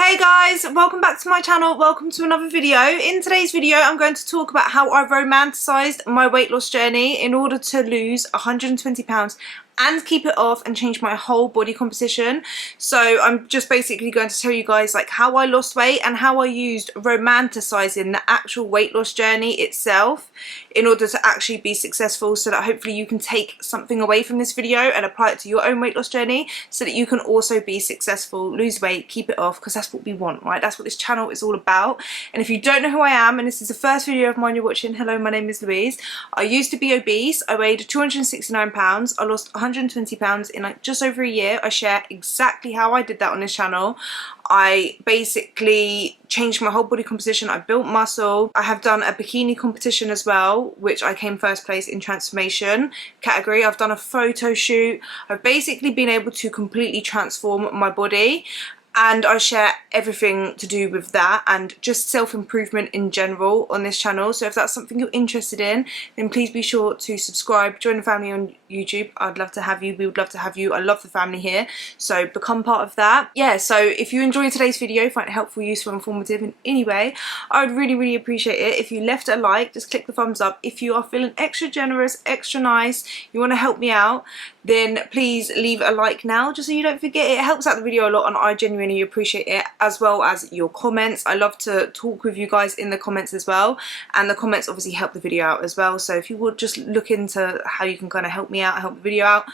Hey guys, welcome back to my channel, welcome to another video. In today's video I'm going to talk about how I romanticised my weight loss journey in order to lose 120 pounds and keep it off and change my whole body composition. So I'm just basically going to tell you guys like how I lost weight and how I used romanticising the actual weight loss journey itself in order to actually be successful, so that hopefully you can take something away from this video and apply it to your own weight loss journey so that you can also be successful, lose weight, keep it off, because that's what we want, right? That's what this channel is all about. And if you don't know who I am and this is the first video of mine you're watching, hello, my name is Louise. I used to be obese. I weighed 269 pounds. I lost 120 pounds in like just over a year. I share exactly how I did that on this channel. I basically changed my whole body composition. I built muscle. I have done a bikini competition as well, which I came first place in transformation category. I've done a photo shoot. I've basically been able to completely transform my body, and I share everything to do with that and just self-improvement in general on this channel. So if that's something you're interested in, then please be sure to subscribe, join the family on YouTube. I'd love to have you. We would love to have you. I love the family here, so become part of that. Yeah, so if you enjoyed today's video, find it helpful, useful, informative in any way, I would really appreciate it if you left a like. Just click the thumbs up. If you are feeling extra generous, extra nice, you want to help me out, then please leave a like now, just so you don't forget. It helps out the video a lot and I genuinely appreciate it, as well as your comments. I love to talk with you guys in the comments as well, and the comments obviously help the video out as well. So if you would just look into how you can kind of help me out, help the video out,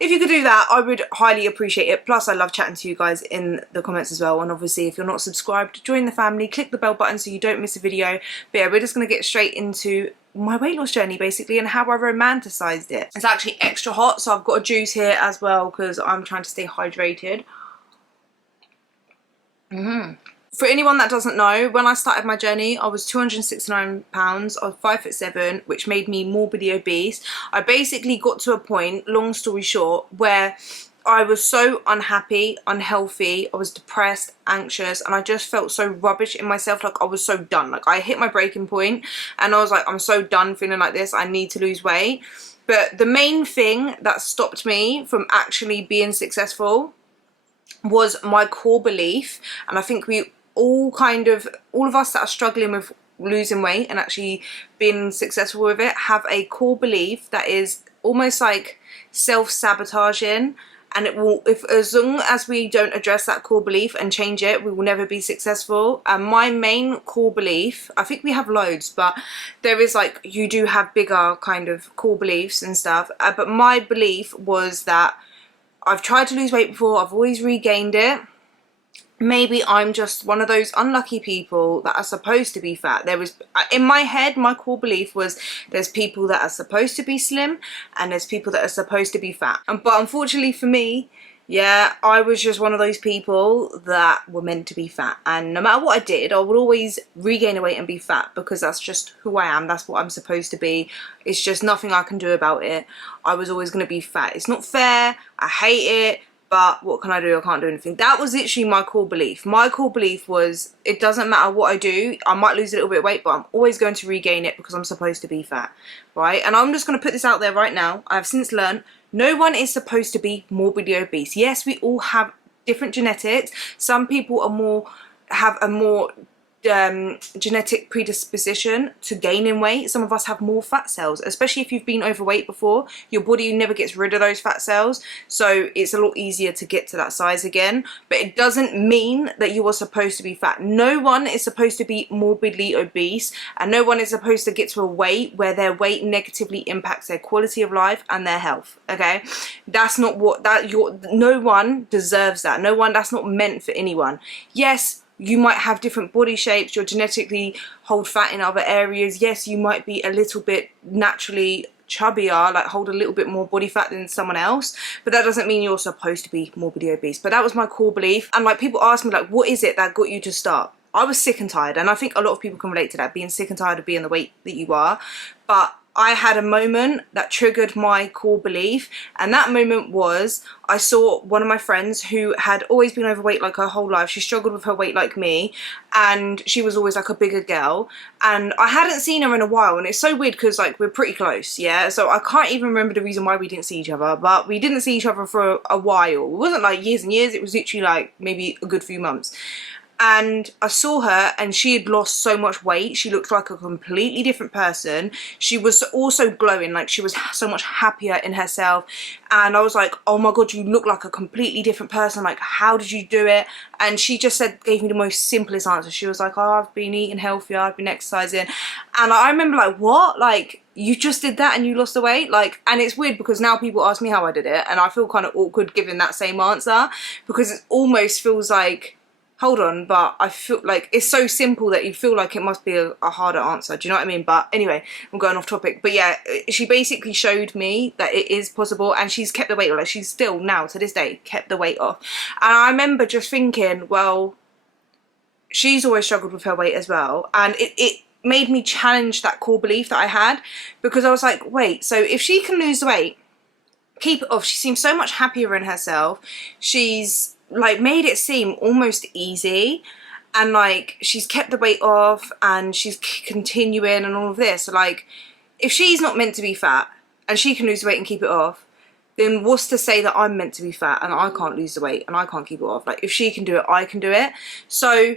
if you could do that, I would highly appreciate it. Plus I love chatting to you guys in the comments as well. And obviously if you're not subscribed, join the family, click the bell button so you don't miss a video. But yeah, we're just going to get straight into my weight loss journey basically and how I romanticised it. It's actually extra hot, so I've got a juice here as well because I'm trying to stay hydrated. For anyone that doesn't know, when I started my journey, I was 269 pounds, I was 5'7", which made me morbidly obese. I basically got to a point, long story short, where I was so unhappy, unhealthy, I was depressed, anxious, and I just felt so rubbish in myself. Like I was so done. Like I hit my breaking point and I was like, I'm so done feeling like this, I need to lose weight. But the main thing that stopped me from actually being successful was my core belief. And I think we all of us that are struggling with losing weight and actually being successful with it have a core belief that is almost like self-sabotaging, and it will, if as long as we don't address that core belief and change it, we will never be successful. And my main core belief, I think we have loads, but there is like, you do have bigger kind of core beliefs and stuff, but my belief was that I've tried to lose weight before, I've always regained it. Maybe I'm just one of those unlucky people that are supposed to be fat. There was, in my head, my core belief was there's people that are supposed to be slim and there's people that are supposed to be fat. But unfortunately for me, yeah, I was just one of those people that were meant to be fat. And no matter what I did, I would always regain the weight and be fat because that's just who I am. That's what I'm supposed to be. It's just nothing I can do about it. I was always going to be fat. It's not fair. I hate it. But what can I do? I can't do anything. That was literally my core belief. My core belief was, it doesn't matter what I do. I might lose a little bit of weight, but I'm always going to regain it because I'm supposed to be fat, right? And I'm just going to put this out there right now. I've since learned no one is supposed to be morbidly obese. Yes, we all have different genetics. Some people have a more genetic predisposition to gaining weight. Some of us have more fat cells, especially if you've been overweight before. Your body never gets rid of those fat cells, so it's a lot easier to get to that size again. But it doesn't mean that you are supposed to be fat. No one is supposed to be morbidly obese, and no one is supposed to get to a weight where their weight negatively impacts their quality of life and their health. Okay, that's not what no one deserves that. No one, that's not meant for anyone. Yes, you might have different body shapes, you're genetically hold fat in other areas. Yes, you might be a little bit naturally chubbier, like hold a little bit more body fat than someone else, but that doesn't mean you're supposed to be morbidly obese. But that was my core belief. And like, people ask me like, what is it that got you to start? I was sick and tired, and I think a lot of people can relate to that, being sick and tired of being the weight that you are. But I had a moment that triggered my core belief, and that moment was, I saw one of my friends who had always been overweight like her whole life. She struggled with her weight like me, and she was always like a bigger girl, and I hadn't seen her in a while. And it's so weird because like, we're pretty close, yeah, so I can't even remember the reason why we didn't see each other, but we didn't see each other for a while. It wasn't like years and years, it was literally like maybe a good few months. And I saw her and she had lost so much weight. She looked like a completely different person. She was also glowing, like she was so much happier in herself. And I was like, oh my God, you look like a completely different person. Like, how did you do it? And she just gave me the most simplest answer. She was like, oh, I've been eating healthier, I've been exercising. And I remember like, what? Like, you just did that and you lost the weight? Like, and it's weird because now people ask me how I did it. And I feel kind of awkward giving that same answer because it almost feels like, hold on, but I feel like it's so simple that you feel like it must be a harder answer. Do you know what I mean? But anyway, I'm going off topic. But yeah, she basically showed me that it is possible, and she's kept the weight off. Like, she's still now to this day kept the weight off. And I remember just thinking, well, she's always struggled with her weight as well. And it made me challenge that core belief that I had, because I was like, wait, so if she can lose weight, keep it off, she seems so much happier in herself. She's like made it seem almost easy, and like she's kept the weight off and she's continuing and all of this. Like, if she's not meant to be fat and she can lose the weight and keep it off, then what's to say that I'm meant to be fat and I can't lose the weight and I can't keep it off? Like, if she can do it, I can do it. So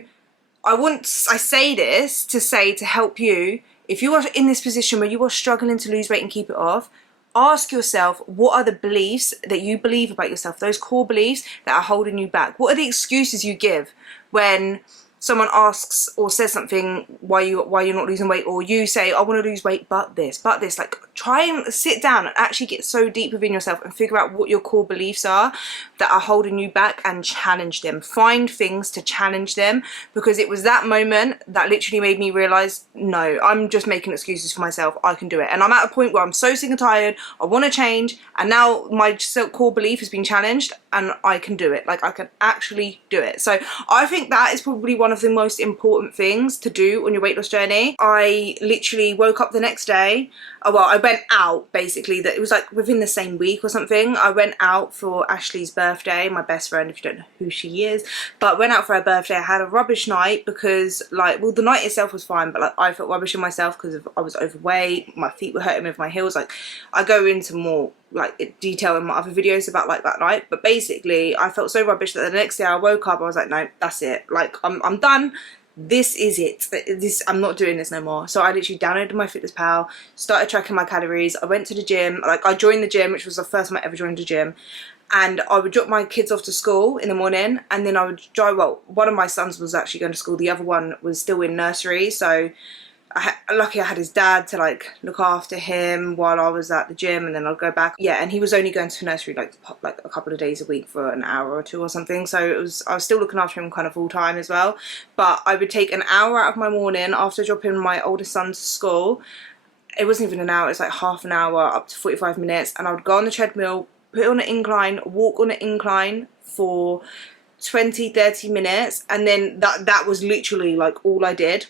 I say this to help you. If you are in this position where you are struggling to lose weight and keep it off, ask yourself, what are the beliefs that you believe about yourself, those core beliefs that are holding you back? What are the excuses you give when someone asks or says something why you're not losing weight, or you say, I want to lose weight but this. Like, try and sit down and actually get so deep within yourself and figure out what your core beliefs are that are holding you back, and challenge them. Find things to challenge them, because it was that moment that literally made me realize, no, I'm just making excuses for myself. I can do it. And I'm at a point where I'm so sick and tired, I want to change, and now my core belief has been challenged and I can do it. Like, I can actually do it. So I think that is probably one of the most important things to do on your weight loss journey. I literally woke up the next day. Well, I went out, basically, that it was like within the same week or something. I went out for Ashley's birthday, my best friend, if you don't know who she is, but went out for her birthday. I had a rubbish night because, like, well, the night itself was fine, but like I felt rubbish in myself because I was overweight, my feet were hurting me with my heels. Like, I go into more like detail in my other videos about like that night, but basically I felt so rubbish that the next day I woke up, I was like, no, that's it, like I'm done. This is it. I'm not doing this no more. So I literally downloaded my fitness pal, started tracking my calories. I went to the gym. Like, I joined the gym, which was the first time I ever joined a gym, and I would drop my kids off to school in the morning, and then I would drive. Well, one of my sons was actually going to school, the other one was still in nursery, so lucky I had his dad to like look after him while I was at the gym, and then I'd go back. Yeah, and he was only going to nursery like a couple of days a week for an hour or two or something, so I was still looking after him kind of full time as well. But I would take an hour out of my morning after dropping my oldest son to school. It wasn't even an hour, it's like half an hour up to 45 minutes, and I would go on the treadmill, put it on an incline, walk on an incline for 20-30 minutes, and then that was literally like all I did,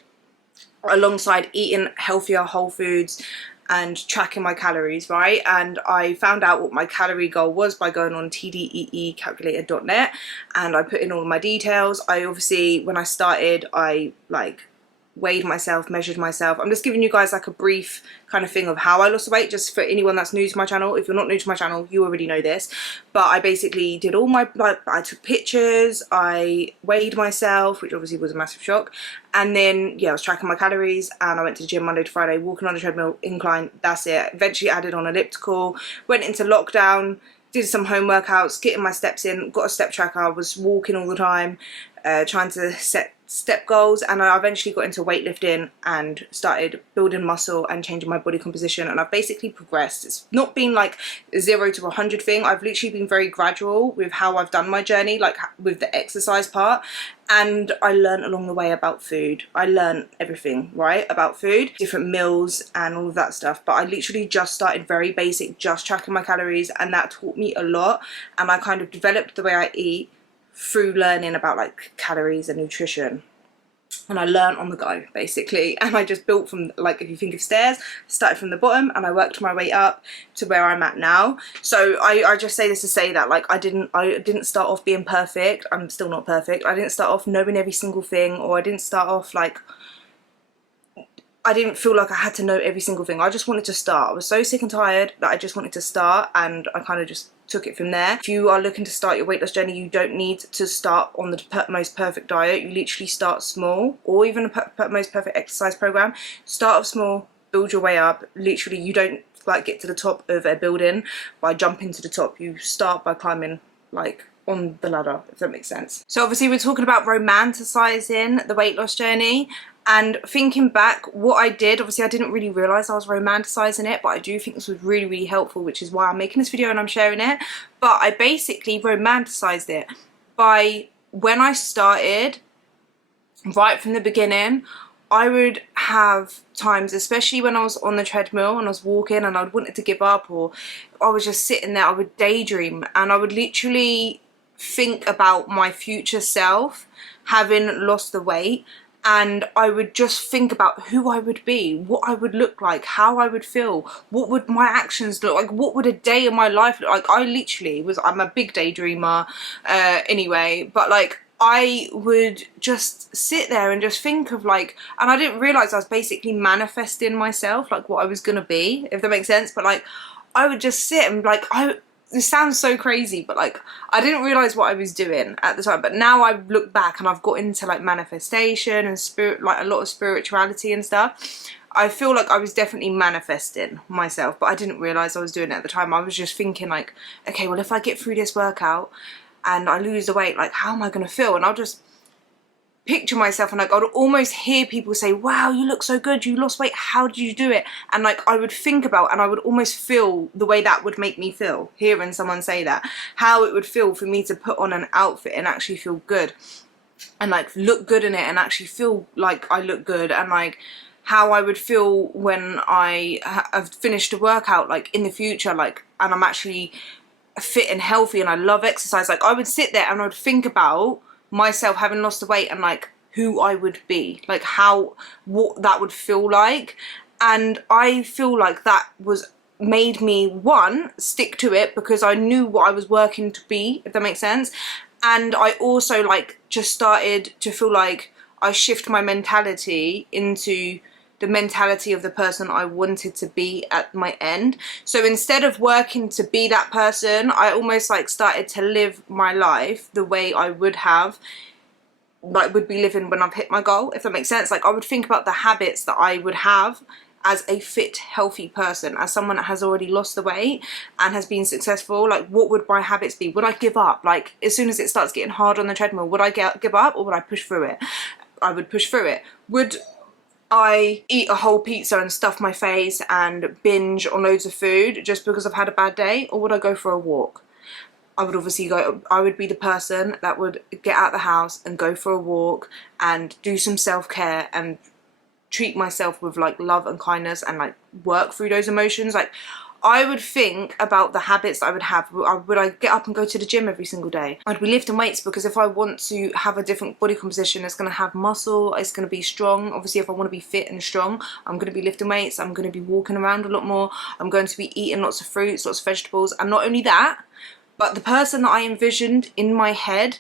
alongside eating healthier whole foods and tracking my calories, right? And I found out what my calorie goal was by going on tdeecalculator.net, and I put in all my details. I obviously, when I started, I like weighed myself, measured myself. I'm just giving you guys like a brief kind of thing of how I lost the weight, just for anyone that's new to my channel. If you're not new to my channel, you already know this, but I basically did all my, like, I took pictures, I weighed myself, which obviously was a massive shock, and then yeah, I was tracking my calories, and I went to the gym Monday to Friday, walking on the treadmill, incline, that's it. Eventually added on elliptical, went into lockdown, did some home workouts, getting my steps in, got a step tracker, I was walking all the time, trying to set step goals, and I eventually got into weightlifting and started building muscle and changing my body composition, and I've basically progressed. It's not been like a 0 to 100 thing. I've literally been very gradual with how I've done my journey, like with the exercise part, and I learned along the way about food. I learned everything, right, about food, different meals and all of that stuff, but I literally just started very basic, just tracking my calories, and that taught me a lot, and I kind of developed the way I eat through learning about like calories and nutrition. And I learned on the go, basically, and I just built from, like, if you think of stairs, started from the bottom and I worked my way up to where I'm at now. So I just say this to say that, like, I didn't start off being perfect. I'm still not perfect. I didn't start off knowing every single thing, or I didn't start off like, I didn't feel like I had to know every single thing. I just wanted to start. I was so sick and tired that I just wanted to start, and I kind of just took it from there. If you are looking to start your weight loss journey, you don't need to start on the most perfect diet. You literally start small, or even a most perfect exercise program. Start off small, build your way up. Literally, you don't like get to the top of a building by jumping to the top. You start by climbing like on the ladder, if that makes sense. So obviously we're talking about romanticizing the weight loss journey. And thinking back, what I did, obviously I didn't really realise I was romanticising it, but I do think this was really, really helpful, which is why I'm making this video and I'm sharing it. But I basically romanticised it by, when I started, right from the beginning, I would have times, especially when I was on the treadmill and I was walking and I wanted to give up, or I was just sitting there, I would daydream and I would literally think about my future self having lost the weight. And I would just think about who I would be, what I would look like, how I would feel, what would my actions look like, what would a day in my life look like. I literally was, I'm a big daydreamer anyway, but like I would just sit there and just think of like, and I didn't realise I was basically manifesting myself, like what I was gonna be, if that makes sense. But like I would just sit and like, this sounds so crazy, but like I didn't realise what I was doing at the time. But now I look back and I've got into like manifestation and spirit, like a lot of spirituality and stuff. I feel like I was definitely manifesting myself, but I didn't realise I was doing it at the time. I was just thinking like, okay, well if I get through this workout and I lose the weight, like how am I gonna feel? And I'll just picture myself and like I'd almost hear people say, wow, you look so good, you lost weight, how did you do it? And like I would think about, and I would almost feel the way that would make me feel, hearing someone say that, how it would feel for me to put on an outfit and actually feel good and like look good in it and actually feel like I look good, and like how I would feel when I have finished a workout like in the future, like, and I'm actually fit and healthy and I love exercise. Like I would sit there and I would think about myself having lost the weight and like who I would be, like what that would feel like. And I feel like that was made me, one, stick to it because I knew what I was working to be, if that makes sense. And I also like just started to feel like I shift my mentality into the mentality of the person I wanted to be at my end. So instead of working to be that person, I almost like started to live my life the way I would have, like would be living when I've hit my goal, if that makes sense. Like I would think about the habits that I would have as a fit, healthy person, as someone that has already lost the weight and has been successful. Like what would my habits be? Would I give up? Like as soon as it starts getting hard on the treadmill, would I give up, or would I push through it? I would push through it. Would I eat a whole pizza and stuff my face and binge on loads of food just because I've had a bad day? Or would I go for a walk? I would obviously go, I would be the person that would get out the house and go for a walk and do some self-care and treat myself with like love and kindness and like work through those emotions. Like I would think about the habits that I would have. Would I get up and go to the gym every single day? I'd be lifting weights because if I want to have a different body composition, it's going to have muscle, it's going to be strong. Obviously, if I want to be fit and strong, I'm going to be lifting weights, I'm going to be walking around a lot more, I'm going to be eating lots of fruits, lots of vegetables. And not only that, but the person that I envisioned in my head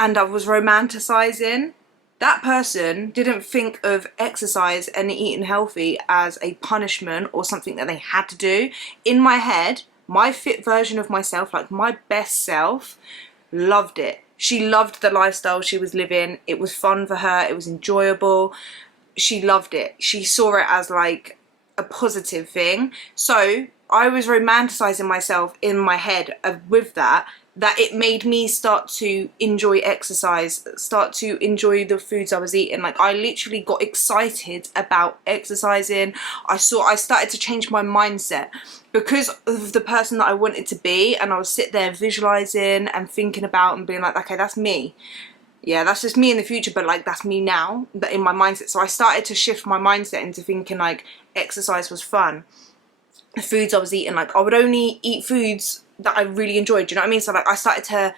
and I was romanticizing, that person didn't think of exercise and eating healthy as a punishment or something that they had to do. In my head, my fit version of myself, like my best self, loved it. She loved the lifestyle she was living. It was fun for her. It was enjoyable. She loved it. She saw it as like a positive thing. So I was romanticizing myself in my head with that it made me start to enjoy exercise, start to enjoy the foods I was eating. Like I literally got excited about exercising. I started to change my mindset because of the person that I wanted to be, and I would sit there visualizing and thinking about and being like, okay, that's me. Yeah, that's just me in the future, but like that's me now, but in my mindset. So I started to shift my mindset into thinking like exercise was fun. The foods I was eating, like I would only eat foods that I really enjoyed, do you know what I mean? So like I started to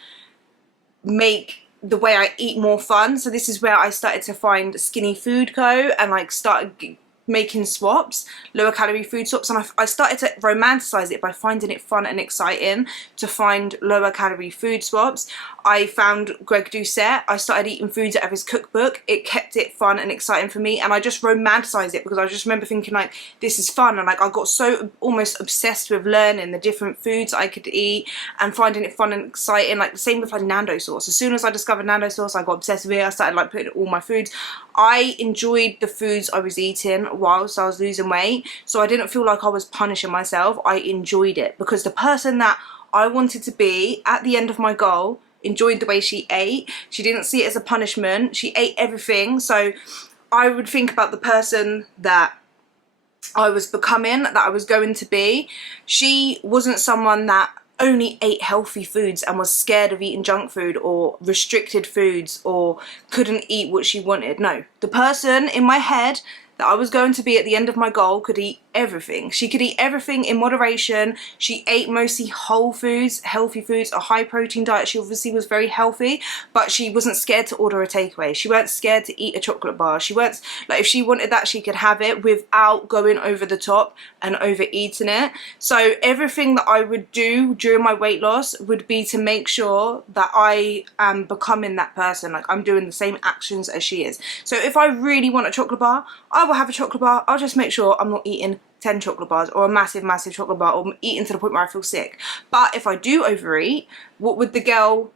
make the way I eat more fun. So this is where I started to find Skinny Food Co. and like started making swaps, lower calorie food swaps, and I started to romanticize it by finding it fun and exciting to find lower calorie food swaps. I found Greg Doucette. I started eating foods out of his cookbook. It kept it fun and exciting for me, and I just romanticized it because I just remember thinking like, this is fun, and like I got so almost obsessed with learning the different foods I could eat and finding it fun and exciting. Like the same with like Nando sauce. As soon as I discovered Nando sauce, I got obsessed with it. I started like putting it in all my foods. I enjoyed the foods I was eating whilst I was losing weight, so I didn't feel like I was punishing myself. I enjoyed it because the person that I wanted to be at the end of my goal enjoyed the way she ate. She didn't see it as a punishment. She ate everything. So I would think about the person that I was becoming, that I was going to be. She wasn't someone that only ate healthy foods and was scared of eating junk food or restricted foods or couldn't eat what she wanted. No, the person in my head that I was going to be at the end of my goal could eat everything. She could eat everything in moderation. She ate mostly whole foods, healthy foods, a high protein diet. She obviously was very healthy, but she wasn't scared to order a takeaway. She weren't scared to eat a chocolate bar. She weren't, like, if she wanted that, she could have it without going over the top and overeating it. So everything that I would do during my weight loss would be to make sure that I am becoming that person. Like, I'm doing the same actions as she is. So if I really want a chocolate bar, I will have a chocolate bar. I'll just make sure I'm not eating 10 chocolate bars or a massive chocolate bar or eating to the point where I feel sick. But if I do overeat, what would the girl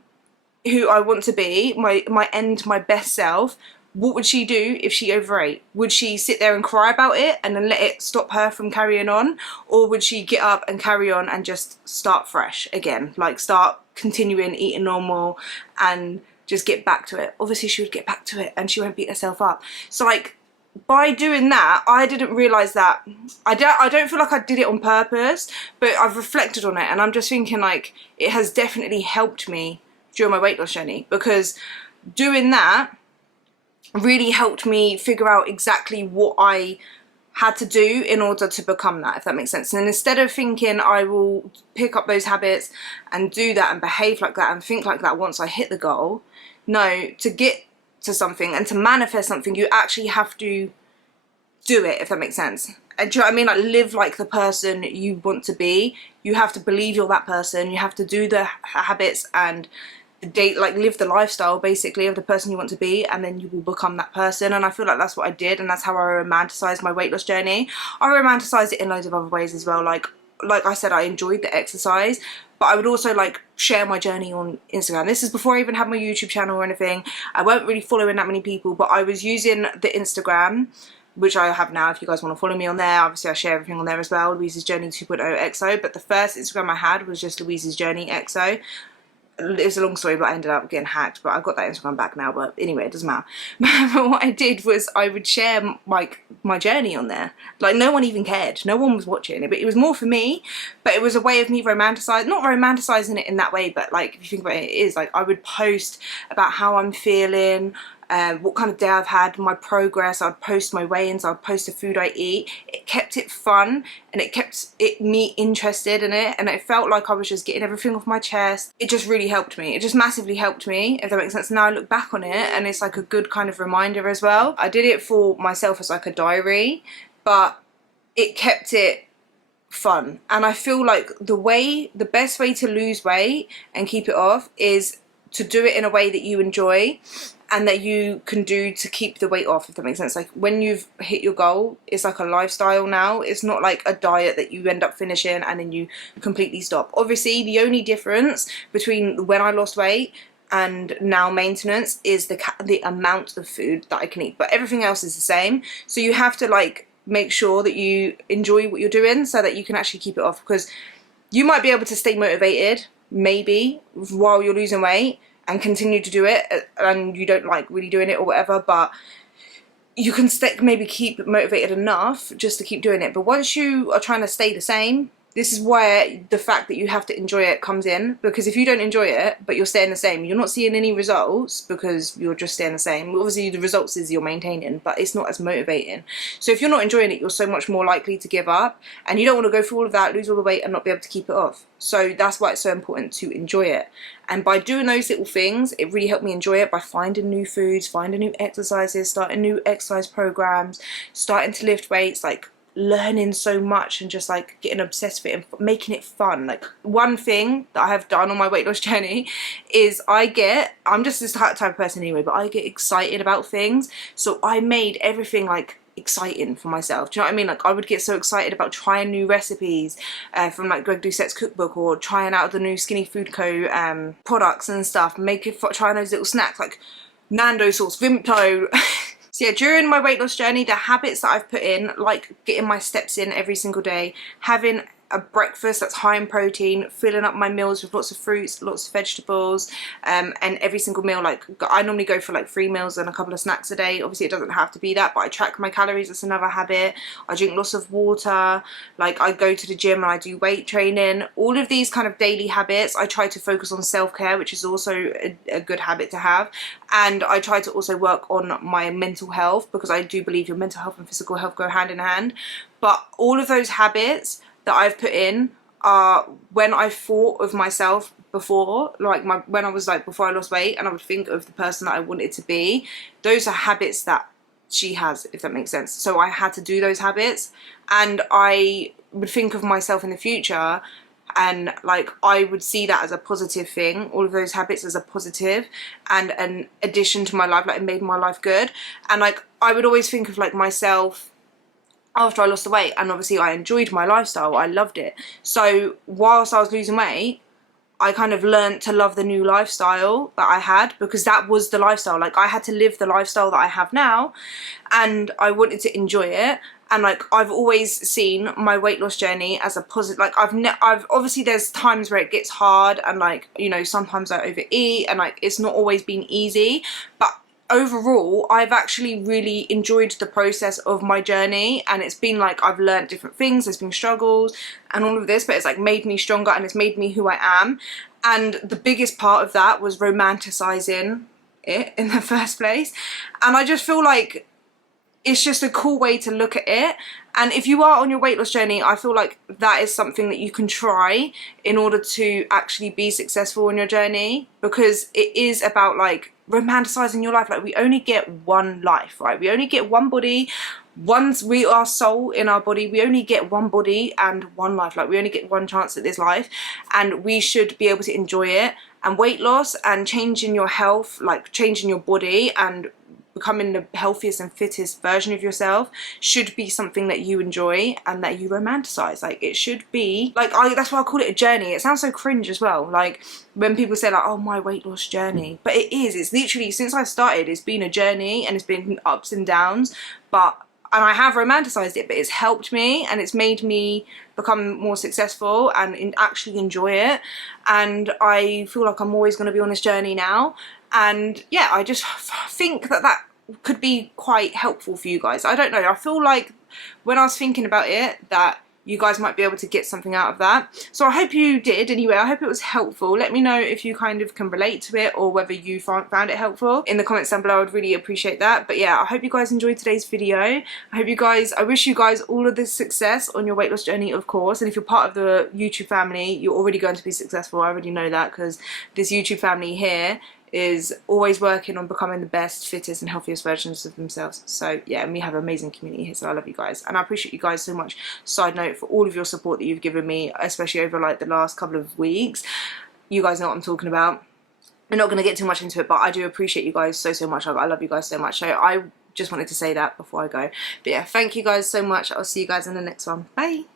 who I want to be, my best self, what would she do if she overate? Would she sit there and cry about it and then let it stop her from carrying on? Or would she get up and carry on and just start fresh again? Like, start continuing eating normal and just get back to it? Obviously she would get back to it and she won't beat herself up. So like, by doing that, I didn't realise that, I don't feel like I did it on purpose, but I've reflected on it and I'm just thinking like, it has definitely helped me during my weight loss journey, because doing that really helped me figure out exactly what I had to do in order to become that, if that makes sense. And instead of thinking I will pick up those habits and do that and behave like that and think like that once I hit the goal, no, to get to something and to manifest something, you actually have to do it, if that makes sense. And do you know what I mean? Like, live like the person you want to be. You have to believe you're that person. You have to do the habits and the date, like live the lifestyle basically of the person you want to be, and then you will become that person. And I feel like that's what I did, and that's how I romanticized my weight loss journey. I romanticized it in loads of other ways as well. Like I said, I enjoyed the exercise, but I would also like share my journey on Instagram. This is before I even had my YouTube channel or anything. I weren't really following that many people, but I was using the Instagram, which I have now. If you guys want to follow me on there, obviously I share everything on there as well, Louise's Journey 2.0 XO. But the first Instagram I had was just Louise's Journey XO. It was a long story, but I ended up getting hacked, but I've got that Instagram back now. But anyway, it doesn't matter. But what I did was I would share like my journey on there. Like, no one even cared, no one was watching it, but it was more for me. But it was a way of me not romanticizing it in that way, but like, if you think about it, it is like, I would post about how I'm feeling, what kind of day I've had, my progress. I'd post my weigh-ins, I'd post the food I eat. It kept it fun and it kept me interested in it, and it felt like I was just getting everything off my chest. It just really helped me. It just massively helped me, if that makes sense. Now I look back on it and it's like a good kind of reminder as well. I did it for myself as like a diary, but it kept it fun. And I feel like the best way to lose weight and keep it off is to do it in a way that you enjoy and that you can do to keep the weight off, if that makes sense. Like, when you've hit your goal, it's like a lifestyle now. It's not like a diet that you end up finishing and then you completely stop. Obviously, the only difference between when I lost weight and now maintenance is the amount of food that I can eat, but everything else is the same. So you have to like make sure that you enjoy what you're doing so that you can actually keep it off, because you might be able to stay motivated maybe while you're losing weight and continue to do it, and you don't like really doing it or whatever, but you can maybe keep motivated enough just to keep doing it. But once you are trying to stay the same, This is where the fact that you have to enjoy it comes in, because if you don't enjoy it but you're staying the same, you're not seeing any results because you're just staying the same. Obviously the results is you're maintaining, but it's not as motivating. So if you're not enjoying it, you're so much more likely to give up, and you don't want to go through all of that, lose all the weight and not be able to keep it off. So that's why it's so important to enjoy it. And by doing those little things, it really helped me enjoy it, by finding new foods, finding new exercises, starting new exercise programs, starting to lift weights, like learning so much and just like getting obsessed with it and making it fun. Like one thing that I have done on my weight loss journey is I'm just this type of person anyway, but I get excited about things. So I made everything like exciting for myself. Do you know what I mean? Like I would get so excited about trying new recipes from like Greg Doucette's cookbook, or trying out the new Skinny Food Co products and stuff, trying those little snacks like Nando sauce, Vimto. So yeah, during my weight loss journey, the habits that I've put in, like getting my steps in every single day, having a breakfast that's high in protein, filling up my meals with lots of fruits, lots of vegetables, and every single meal, like I normally go for like 3 meals and a couple of snacks a day. Obviously it doesn't have to be that, but I track my calories, that's another habit. I drink lots of water, like I go to the gym and I do weight training. All of these kind of daily habits, I try to focus on self-care, which is also a good habit to have. And I try to also work on my mental health, because I do believe your mental health and physical health go hand in hand. But all of those habits that I've put in are when I thought of myself before, like before I lost weight, and I would think of the person that I wanted to be. Those are habits that she has, if that makes sense. So I had to do those habits, and I would think of myself in the future, and like I would see that as a positive thing, all of those habits as a positive and an addition to my life, like it made my life good. And like I would always think of like myself after I lost the weight, and obviously I enjoyed my lifestyle, I loved it. So whilst I was losing weight, I kind of learned to love the new lifestyle that I had, because that was the lifestyle. Like I had to live the lifestyle that I have now, and I wanted to enjoy it. And like I've always seen my weight loss journey as a positive. Like I've obviously there's times where it gets hard, and like, you know, sometimes I overeat, and like it's not always been easy, but overall I've actually really enjoyed the process of my journey. And it's been like I've learned different things, there's been struggles and all of this, but it's like made me stronger, and it's made me who I am. And the biggest part of that was romanticizing it in the first place. And I just feel like it's just a cool way to look at it. And if you are on your weight loss journey, I feel like that is something that you can try in order to actually be successful in your journey, because it is about like romanticizing your life. Like we only get one life, right? We only get one body. Once we are soul in our body, we only get one body and one life. Like we only get one chance at this life, and we should be able to enjoy it. And weight loss and changing your health, like changing your body and becoming the healthiest and fittest version of yourself, should be something that you enjoy and that you romanticize. Like it should be like, that's why I call it a journey. It sounds so cringe as well, like when people say like, oh, my weight loss journey, but it's literally, since I started, it's been a journey, and it's been ups and downs, and I have romanticized it, but it's helped me, and it's made me become more successful and actually enjoy it. And I feel like I'm always going to be on this journey now. And yeah, I just think that could be quite helpful for you guys. I don't know, I feel like when I was thinking about it, that you guys might be able to get something out of that. So I hope you did anyway. I hope it was helpful. Let me know if you kind of can relate to it, or whether you found it helpful in the comments down below. I would really appreciate that. But yeah, I hope you guys enjoyed today's video. I wish you guys all of this success on your weight loss journey, of course. And if you're part of the YouTube family, you're already going to be successful. I already know that, because this YouTube family here is always working on becoming the best, fittest and healthiest versions of themselves. So yeah, and we have an amazing community here, so I love you guys, and I appreciate you guys so much. Side note, for all of your support that you've given me, especially over like the last couple of weeks. You guys know what I'm talking about. We're not going to get too much into it, but I do appreciate you guys so much. I love you guys so much. So I just wanted to say that before I go. But yeah, thank you guys so much. I'll see you guys in the next one. Bye.